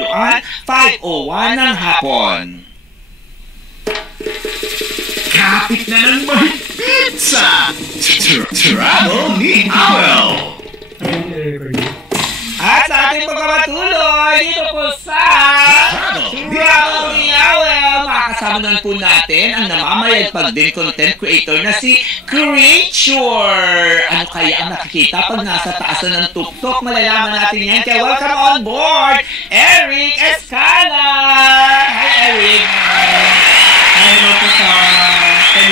makuluan, 5:01 ng hapon. Kapit na ng mahigpit sa Travel ni Awel. At sa ating pagpapatuloy dito po sa Travel ni Awel, makakasama naman po natin ang namamayagpag din content creator na si Creature. Ano kaya ang nakikita pag nasa taas na ng tuktok? Malalaman natin yan. Kaya welcome on board, Eric Escala! Hi, Eric! Hello po sa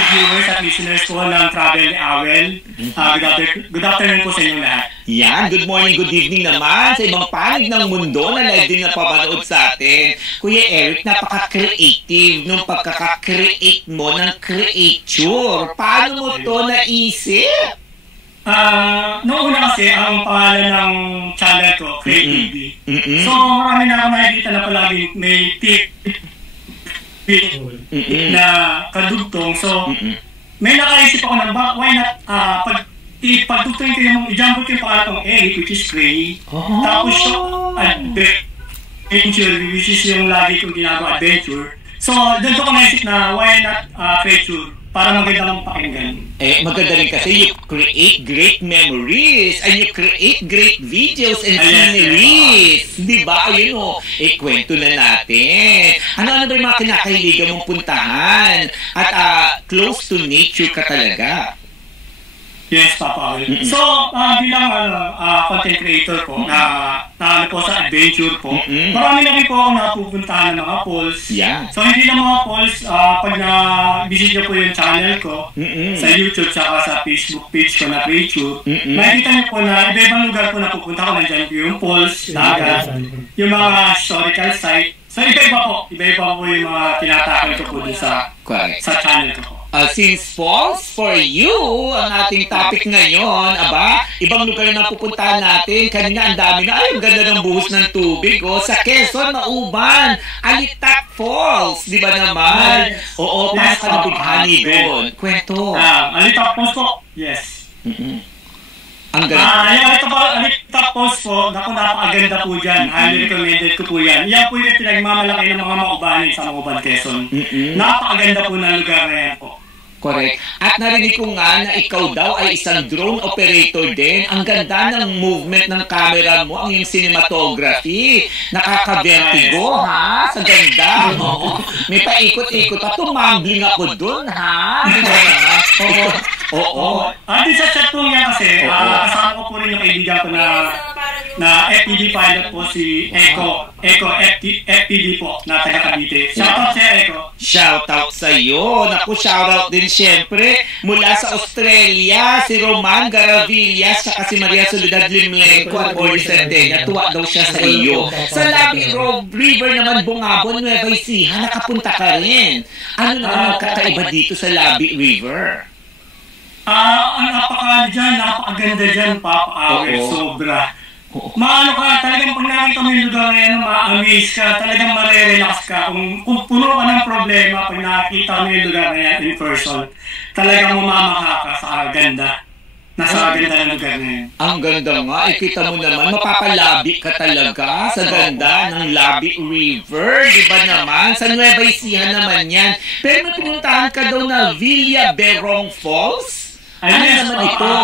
viewers at listeners po ng Travel ni Awel. Good afternoon po sa inyo lahat. Yan, good morning, good evening naman sa ibang panig ng mundo na live din na papanood sa atin. Kuya Eric, napaka-creative nung pagkaka-create mo ng Creature. Paano mo to naisip? Noong una kasi, ang pangalan ng channel ko, Creative. So, marami na ako nakikita na palagi may tip na kadugtong. So, may nakaisip ako ng why not pagdugtong ko yung i-jump ko yung pangalan kong Eric, which is Gray. Tapos yung adventure, which is yung lagi kong ginagawa adventure. So, doon ko naisip na why not Creature para maganda mong pakinggan. Maganda rin kasi you create great memories and you create great videos and sceneries. Diba? Ayun o. Kwento na natin. Ano ba yung mga kinakahiligan mong puntahan? At close to nature ka talaga. Yes, Papa. So, bilang content creator po na po sa adventure po, marami na rin po ako napupuntahan ng mga falls. Yeah. So, hindi lang mga falls, pag na-visit niyo po yung channel ko, sa YouTube tsaka sa Facebook page ko na Creature, makikita niyo po na iba-ibang lugar po na pupunta ko. Nandiyan po yung falls, dagat, yung mga historical site. So, iba-iba po yung mga tinatakal ko po dun sa channel ko. Since falls for you ang ating topic ngayon, ibang lugar na pupuntahan natin. Kanina ang dami na, ang ganda ng buhos ng tubig. Sa Quezon, Mauban, Alitak Falls, di ba naman? Oo, paano ka nabighani doon? Kwento. Alitak Falls po, yes. Ang ganda. Alitak Falls po, napakaganda po dyan. Highly recommended ko po yan. Yan po yung pinagmamalaki ng mga Maubanin sa Mauban, Quezon. Napakaganda po ng lugar na yan po. Correct. At narinig ko nga na ikaw daw ay isang drone operator din. Ang ganda ng movement ng camera mo, ang iyong cinematography. Nakaka-vertigo, ha? Sa ganda. May paikot-ikot. At tumambling ako dun, ha? Oo. Di sa chat po niya kasi, kasama ko po rin yung kaibigan ko na FPD pilot po si Echo FPD po na taga Cavite. Shoutout sa Echo. Shoutout sa iyo. Naku, shoutout din siyempre mula sa Australia, si Roman Garavillas at si Maria Soledad Limlenco at Orly Sardegna. Tuwa daw siya sa iyo. Sa Labi River naman, Bungabon, Nueva Ecija, nakapunta ka rin. Ano naman ang kakaiba dito sa Labi River? Ang napakaganda dyan, Papa Awel, sobra. Maano ka, talagang pag nakita mo yung lugar ngayon, ma-amaze ka, talagang marerelax ka. Kung puno ka ng problema, pag nakita mo yung lugar ngayon in person, talagang mamamaka ka sa ganda. Nasa ganda ng lugar ngayon. Ang ganda nga, kita mo naman, mapapalabi ka talaga sa ganda ng Labi River, di ba naman? Sa Nueva Ecija naman yan. Pero may pinuntahan ka daw na Villa Berong Falls? Ano naman ito?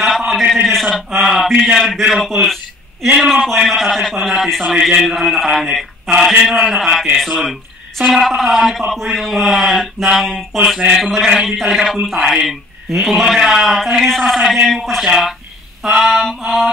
Napakaganda dyan sa Villa Berong Falls. Yan naman po ay matatagpuan natin sa may General na Quezon. So napakaano pa po yung ng falls na yan. Kumbaga hindi talaga puntahin. Kumbaga talagang sasadyain mo pa siya.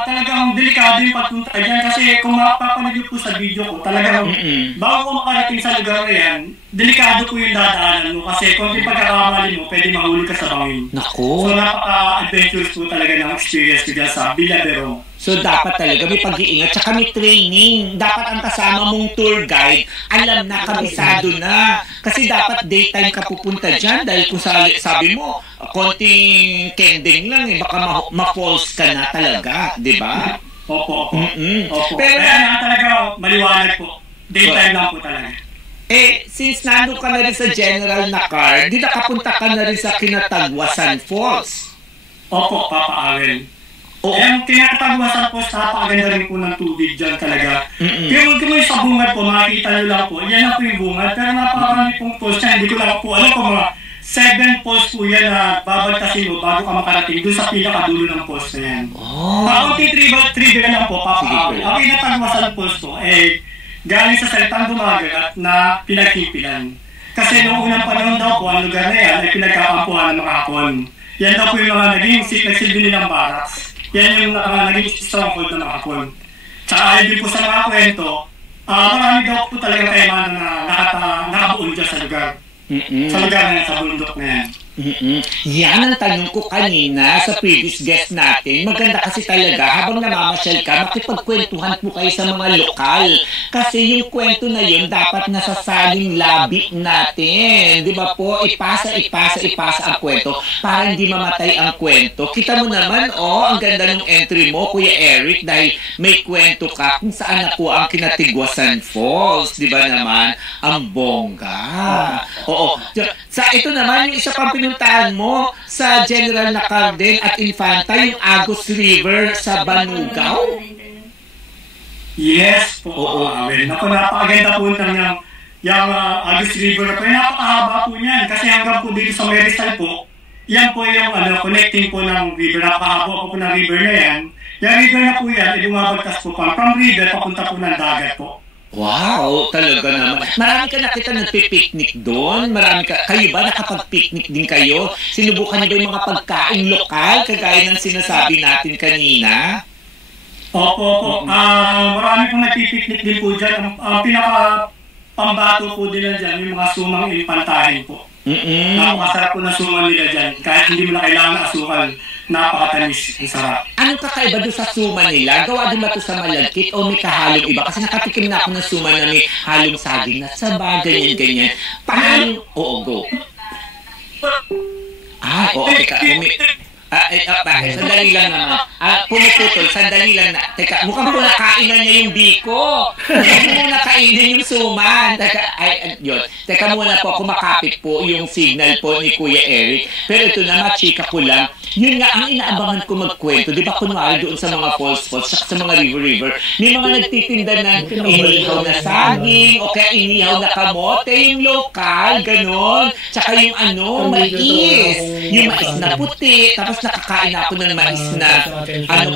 Talagang delikado yung pagpunta dyan kasi kung mapapanood po sa video ko, talagang bago ko makarating sa lugar na yan, delikado po yung dadaanan mo kasi kung di pagkakamali mo, pwede mahuli ka sa bangin. Naku! So napaka-adventurous po talaga ng experience ko dyan sa Villa Berong. So dapat talaga may pag-iingat tsaka may training. Dapat ang kasama mong tour guide, alam na, kabisado na. Kasi dapat daytime ka pupunta dyan dahil kung sabi mo, konting kending lang baka ma-falls ka na talaga, di ba? Opo. Pero kaya talaga maliwanag po. Daytime lang po talaga. Since nandun ka na rin sa General na car, di nakapunta ka na rin sa Kinatagwasan Falls. Opo, Papa Awel. Oo. Yung tinatagwasan po, napakaganda rin po ng tubig dyan talaga. Pero kung may sa bungad po, makikita nyo lang po, yan lang po yung bungad. Pero napakarami pong post yan, hindi ko lang po alam kung mga 7 post po yan na babaltasin mo bago ka makarating doon sa pinakadulo ng post na yan. Kaunting trivia lang po, ang pinatagwasan post po, galing sa salitang dumagat na pinagkimpilan. Kasi noong unang panahon daw po, ang lugar na yan ay pinagkakampuhan ng mga Hapon. Yan daw po yung mga nagsilbi nilang barracks. Yan yung naging stronghold ng mga Hapon. Tsaka ayun din po sa mga kwento, marami daw po talagang kayamanan na nakabuon dyan sa lugar. Sa lugar na yan, sa bundok na yan. Yan ang tanong ko kanina sa previous guest natin. Maganda kasi talaga habang namamasyal ka, makipagkwentuhan po kayo sa mga lokal. Kasi yung kwento na yun dapat nasasaling labi natin. Di ba po? Ipasa ang kwento para hindi mamatay ang kwento. Kita mo naman, ang ganda ng entry mo, Kuya Eric, dahil may kwento ka kung saan ako ang Kinatigwasan Falls. Di ba naman? Ang bongga. Oo. Sa ito naman, yung isa pang pinuntahan mo sa General Nacarden at Infanta, yung Agus River sa Banugaw? Yes po. Naku, napakaganda po yung Agus River na po. Napakahaba po niyan. Kasi hanggang po dito sa Merisal po, yan po yung connecting po ng river. Napakahaba po ng river na yan. Yung river na po yan, lumabagtas po pa. From river, papunta po ng dagat po. Wow, talaga naman. Marami ka nakita nagpipiknik doon? Kayo ba nakapag-picnic din kayo? Sinubukan niyo ba yung mga pagkain lokal, kagaya ng sinasabi natin kanina? Opo. Marami pong nagpipiknik din po dyan. Ang pinaka-pambato po nila dyan, yung mga sumang impantahin po. Napakasarap po na sumang nila dyan. Kahit hindi mo na kailangan na asukal, napakatamis. Ang sarap. Anong kakaiba doon sa suma nila? Gawa din ba ito sa malagkit o may kahalong iba? Kasi nakatikim na ako ng suma na may halong saging na saba, ganyan. Paano? Go. Teka. Sandali lang naman. Pumuputol, sandali lang na. Teka, mukhang po nakainan niya yung biko. Mukhang po nakainin yung suman. Teka muna po, kumakapit po yung signal po ni Kuya Eric. Pero ito na, machika ko lang. Yun nga, ang inaabangan ko magkwento. Di ba kunwari doon sa mga falls, sa mga river, may mga nagtitinda ng inihaw na saging, o kaya inihaw na kamote, yung lokal, ganon. Tsaka yung mais. Yung mais na puti, tapos nakakain ako ng mais na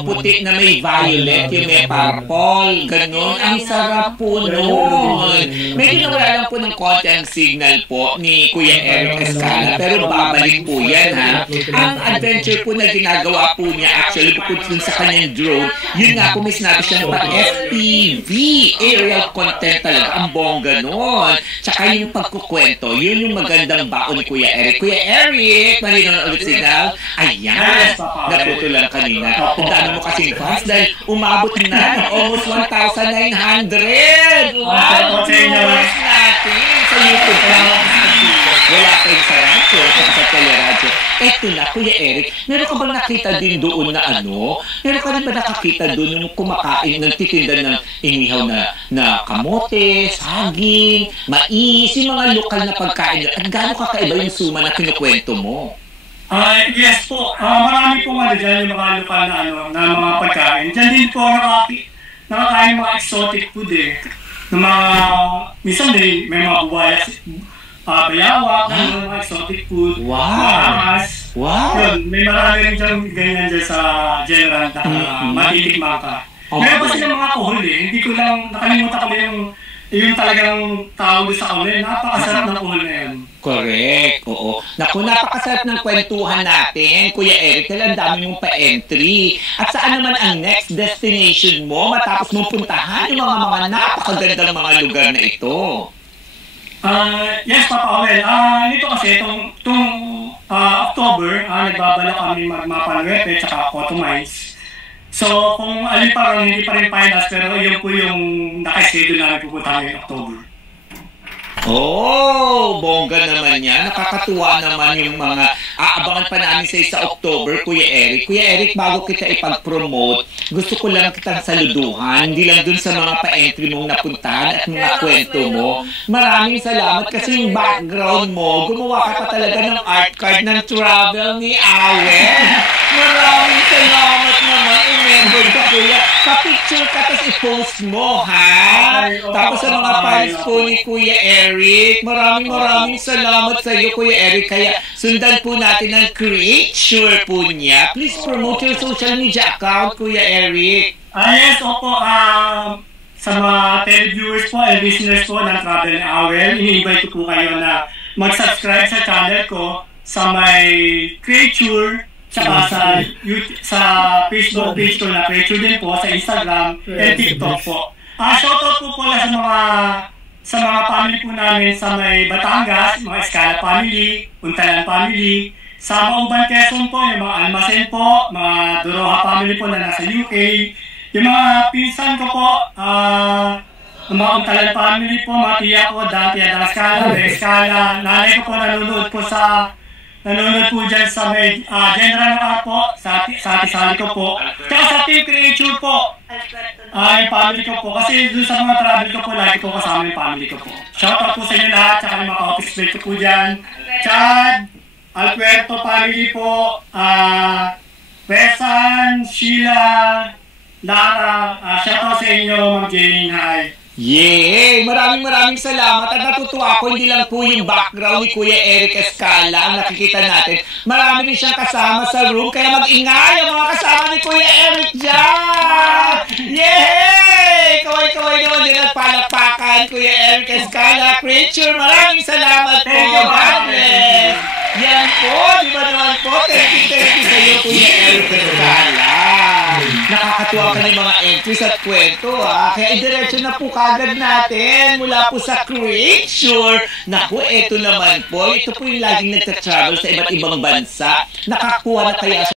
puti na may violet, yung may purple, ganon. Ang sarap po noon. Medyo nawala lang po ng konti ang signal po ni Kuya Eric Escala, pero babalik po yan, ha. Ang adventure po na ginagawa po niya, actually, bukod dun sa kanyang drone, yun nga po, may sinabi siya pa FPV, aerial content talaga, ang bongga noon. Tsaka yung pagkukwento, yun yung magandang baon ni Kuya Eric. Kuya Eric, marino na ulit signal. Ayan, naputo lang kanina. Ang dami mo kasing fans dahil umabot na ng almost 1,900. Wow, followers natin sa YouTube lang. Wala kayong sa radyo, sa teleradyo. Eto na, Kuya Eric, meron ka bang nakita din doon na meron ka rin ba nakakita doon yung kumakain, nagtitinda ng inihaw na kamote, saging, mais, yung mga lokal na pagkain? At gaano kakaiba yung suma na kinukwento mo? Yes po. Marami po dyan yung mga lokal na mga pagkain. Dyan din po nakakain mga exotic food minsan may mga bayawak, mga exotic food, ahas. Yun, may marami rin dyan ganyan dyan sa general na matitikman ka. Meron pa silang mga kohol hindi ko lang, nakalimutan ko yung talagang tawag sa kohol napakasarap ng kohol na yun. Correct, oo. Naku, napakasarap ng kwentuhan natin, Kuya Eric, dahil ang dami mong pa-entry. At saan naman ang next destination mo matapos mong puntahan yung mga napakagandang mga lugar na ito? Yes, Papa Awel. Ito kasi, itong October, nagbabala kami magmapanuepe at Cotton Mines. So, kung alin parang hindi pa rin finance, pero yun po yung nakaschedule namin pupunta ngayong October. Bongga naman yan. Nakakatuwa naman yung mga aabangan pa namin sa October, Kuya Eric. Kuya Eric, bago kita ipag-promote, gusto ko lang kitang saluduhan, hindi lang dun sa mga pa-entry mong napuntahan at mga kwento mo. Maraming salamat kasi yung background mo, gumawa ka pa talaga ng art card ng travel ni Awel. Maraming salamat naman. number ka, kuya. Pa-picture ka, tapos i-post mo, ha? Tapos sa mga fans po ni Kuya Eric, maraming salamat sa iyo, Kuya Eric. Kaya sundan po natin ang creature po niya. Please promote your social media account, Kuya Eric. Yes, opo. Sa mga televiewers po and listeners po ng Travel ni Awel, ini-invite ko po kayo na mag-subscribe sa channel ko sa may Creature, tsaka sa Facebook page ko na Creature din po, sa Instagram and TikTok po. Shoutout po pala sa mga family po namin sa may Batangas, mga Escala family, Untalan family, sa Mauban Quezon po, yung mga Almacen po, mga Doroha family po na nasa UK, yung mga pinsan ko po, mga Untalan family po, mga tiya ko, Tiya Escala, nanay ko po nanonood po dyan sa may General Car po, sa Tisali ko po, tsaka sa Team Creature po, yung family ko po, kasi doon sa mga travel ko po, lagi po kasama yung family ko po. Shoutout po sa inyo lahat, tsaka yung mga office mate ko po dyan, Chad, Alberto family po, Pesan, Sheila, Lara, shoutout sa inyo, Ma'am Jane, hi. Yay! Maraming salamat at natutuwa ako, hindi lang po yung background ni Kuya Eric Escala ang nakikita natin. Marami rin siyang kasama sa room, kaya mag-ingay ang mga kasama ni Kuya Eric dyan! Yay! Kaway naman din at palakpakan, Kuya Eric Escala. Creature, maraming salamat po. God bless! Yan po, di ba naman po? Thank you sa iyo, Kuya Eric Escala. Nakakatuwa ka ng mga entries at kwento, ha? Kaya idiretso na po kagad natin mula po sa Creature. Naku, eto naman po. Ito po yung laging nagtatravel sa iba't ibang bansa. Nakakuha na kaya